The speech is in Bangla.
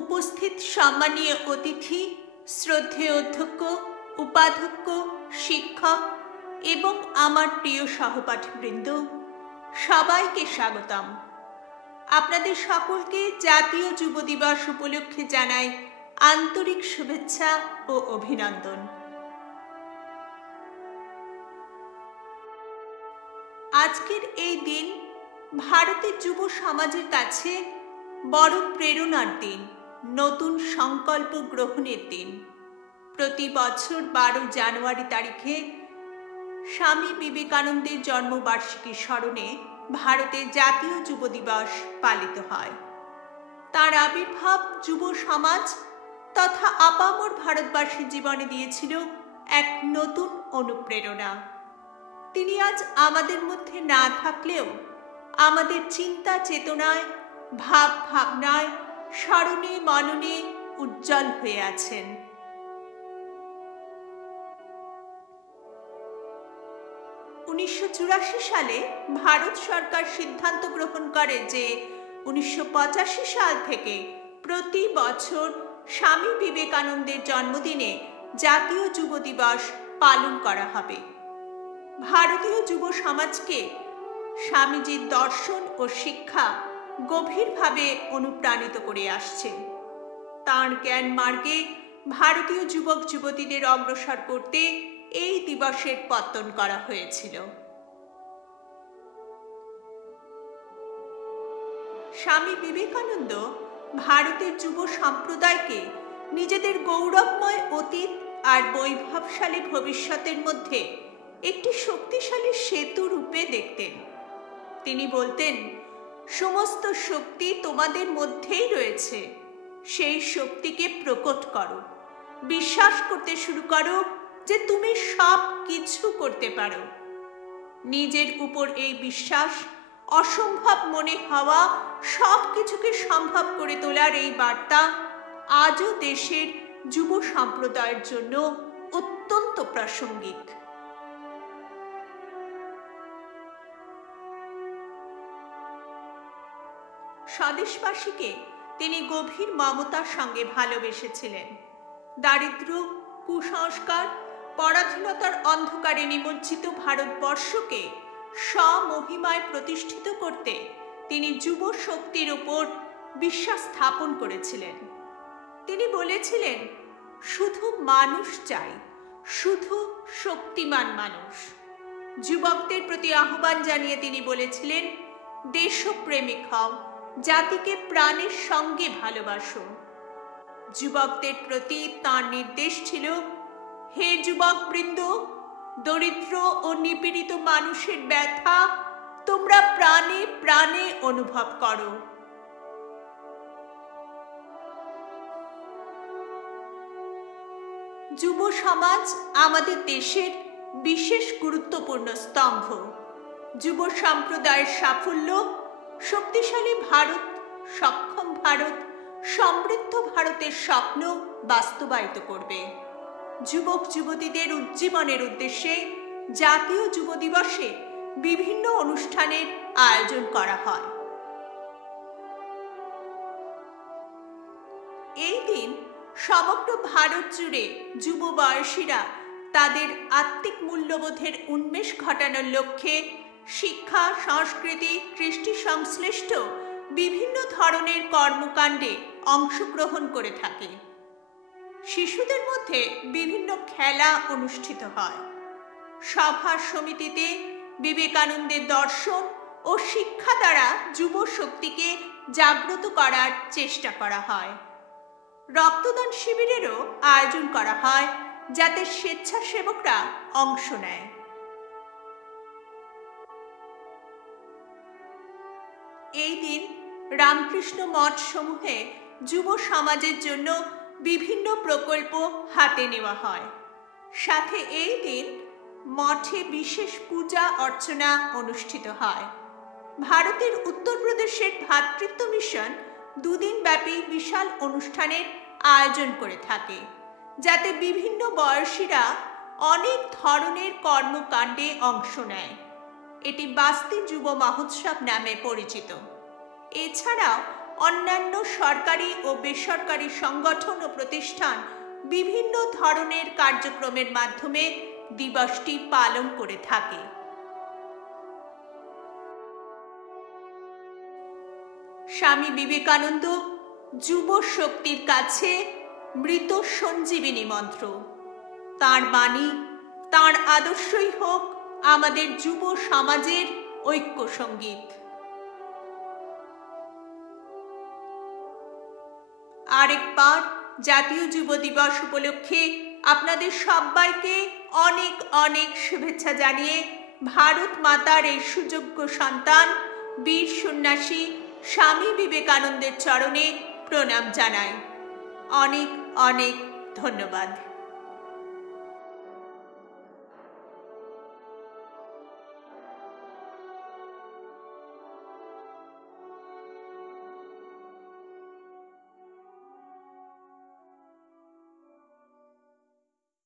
উপস্থিত সম্মানীয় অতিথি, শ্রদ্ধেয় অধ্যক্ষ, উপাধ্যক্ষ, শিক্ষক এবং আমার প্রিয় সহপাঠীবৃন্দ, সবাইকে স্বাগতম। আপনাদের সকলকে জাতীয় যুব দিবস উপলক্ষে জানাই আন্তরিক শুভেচ্ছা ও অভিনন্দন। আজকের এই দিন ভারতের যুব সমাজের কাছে বড় প্রেরণার দিন, নতুন সংকল্প গ্রহণের দিন। প্রতি বছর 12 জানুয়ারি তারিখে স্বামী বিবেকানন্দের জন্মবার্ষিকী স্মরণে ভারতে জাতীয় যুব দিবস পালিত হয়। তার আবির্ভাব যুব সমাজ তথা আপামর ভারতবাসীর জীবনে দিয়েছিল এক নতুন অনুপ্রেরণা। তিনি আজ আমাদের মধ্যে না থাকলেও আমাদের চিন্তা চেতনায়, ভাব ভাবনায়, স্মরণে মননে উজ্জ্বল হয়ে আছেন। সালে ভারত সরকার সিদ্ধান্ত গ্রহণ করে যে 1985 সাল থেকে প্রতি বছর স্বামী বিবেকানন্দের জন্মদিনে জাতীয় যুব দিবস পালন করা হবে। ভারতীয় যুব সমাজকে স্বামীজির দর্শন ও শিক্ষা গভীরভাবে অনুপ্রাণিত করে আসছে। তাঁর জ্ঞান মার্গে ভারতীয় যুবক যুবতীদের অগ্রসর করতে এই দিবসের পত্তন করা হয়েছিল। স্বামী বিবেকানন্দ ভারতের যুব সম্প্রদায়কে নিজেদের গৌরবময় অতীত আর বৈভবশালী ভবিষ্যতের মধ্যে একটি শক্তিশালী সেতু রূপে দেখতেন। তিনি বলতেন, সমস্ত শক্তি তোমাদের মধ্যেই রয়েছে, সেই শক্তিকে প্রকট করো। বিশ্বাস করতে শুরু করো যে তুমি সব কিছু করতে পারো। নিজের উপর এই বিশ্বাস, অসম্ভব মনে হওয়া সব কিছুকে সম্ভব করে তোলার এই বার্তা আজও দেশের যুব সম্প্রদায়ের জন্য অত্যন্ত প্রাসঙ্গিক। স্বদেশবাসীকে তিনি গভীর মমতার সঙ্গে ভালোবেসেছিলেন। দারিদ্র, কুসংস্কার, পরাধীনতার অন্ধকারে নিমজ্জিত ভারতবর্ষকে স্বমহিমায় প্রতিষ্ঠিত করতে তিনি যুব শক্তির উপর বিশ্বাস স্থাপন করেছিলেন। তিনি বলেছিলেন, শুধু মানুষ চাই, শুধু শক্তিমান মানুষ। যুবকদের প্রতি আহ্বান জানিয়ে তিনি বলেছিলেন, দেশপ্রেমিক হও, জাতিকে প্রাণের সঙ্গে ভালোবাসো। যুবকদের প্রতি তাঁর নির্দেশ ছিল, হে যুবকবৃন্দ, দরিদ্র ও নিপীড়িত মানুষের ব্যথা তোমরা প্রাণে প্রাণে অনুভব করো। যুব সমাজ আমাদের দেশের বিশেষ গুরুত্বপূর্ণ স্তম্ভ। যুব সম্প্রদায়ের সাফল্য শক্তিশালী ভারত, সক্ষম ভারত, সমৃদ্ধ ভারতের স্বপ্ন বাস্তবায়িত করবে। যুবক যুবতীদের উজ্জীবনের উদ্দেশ্যে জাতীয় যুব দিবসে বিভিন্ন অনুষ্ঠানের আয়োজন করা হয়। এই দিন সমগ্র ভারত জুড়ে যুব বয়সীরা তাদের আত্মিক মূল্যবোধের উন্মেষ ঘটানোর লক্ষ্যে শিক্ষা, সংস্কৃতি, কৃষ্টি সংশ্লিষ্ট বিভিন্ন ধরনের কর্মকাণ্ডে অংশগ্রহণ করে থাকে। শিশুদের মধ্যে বিভিন্ন খেলা অনুষ্ঠিত হয়। সভা সমিতিতে বিবেকানন্দের দর্শন ও শিক্ষা দ্বারা যুব শক্তিকে জাগ্রত করার চেষ্টা করা হয়। রক্তদান শিবিরেরও আয়োজন করা হয়, যাতে স্বেচ্ছাসেবকরা অংশ নেয়। এই দিন রামকৃষ্ণ মঠ সমূহে যুব সমাজের জন্য বিভিন্ন প্রকল্প হাতে নেওয়া হয়। সাথে এই দিন মঠে বিশেষ পূজা অর্চনা অনুষ্ঠিত হয়। ভারতের উত্তরপ্রদেশের ভ্রাতৃত্ব মিশন 2 দিন ব্যাপী বিশাল অনুষ্ঠানের আয়োজন করে থাকে, যাতে বিভিন্ন বয়সীরা অনেক ধরনের কর্মকাণ্ডে অংশ নেয়। এটি বাস্তি যুব মহোৎসব নামে পরিচিত। এছাড়াও অন্যান্য সরকারি ও বেসরকারি সংগঠন ও প্রতিষ্ঠান বিভিন্ন ধরনের কার্যক্রমের মাধ্যমে দিবসটি পালন করে থাকে। স্বামী বিবেকানন্দ যুব শক্তির কাছে মৃত সঞ্জীবিনী মন্ত্র। তাঁর বাণী, তাঁর আদর্শই হোক আমাদের যুব সমাজের ঐক্য সঙ্গীত। আরেকবার জাতীয় যুব দিবস উপলক্ষে আপনাদের সবাইকে অনেক অনেক শুভেচ্ছা জানিয়ে ভারত মাতার এই সুযোগ্য সন্তান বীর সন্ন্যাসী স্বামী বিবেকানন্দের চরণে প্রণাম জানাই। অনেক অনেক ধন্যবাদ।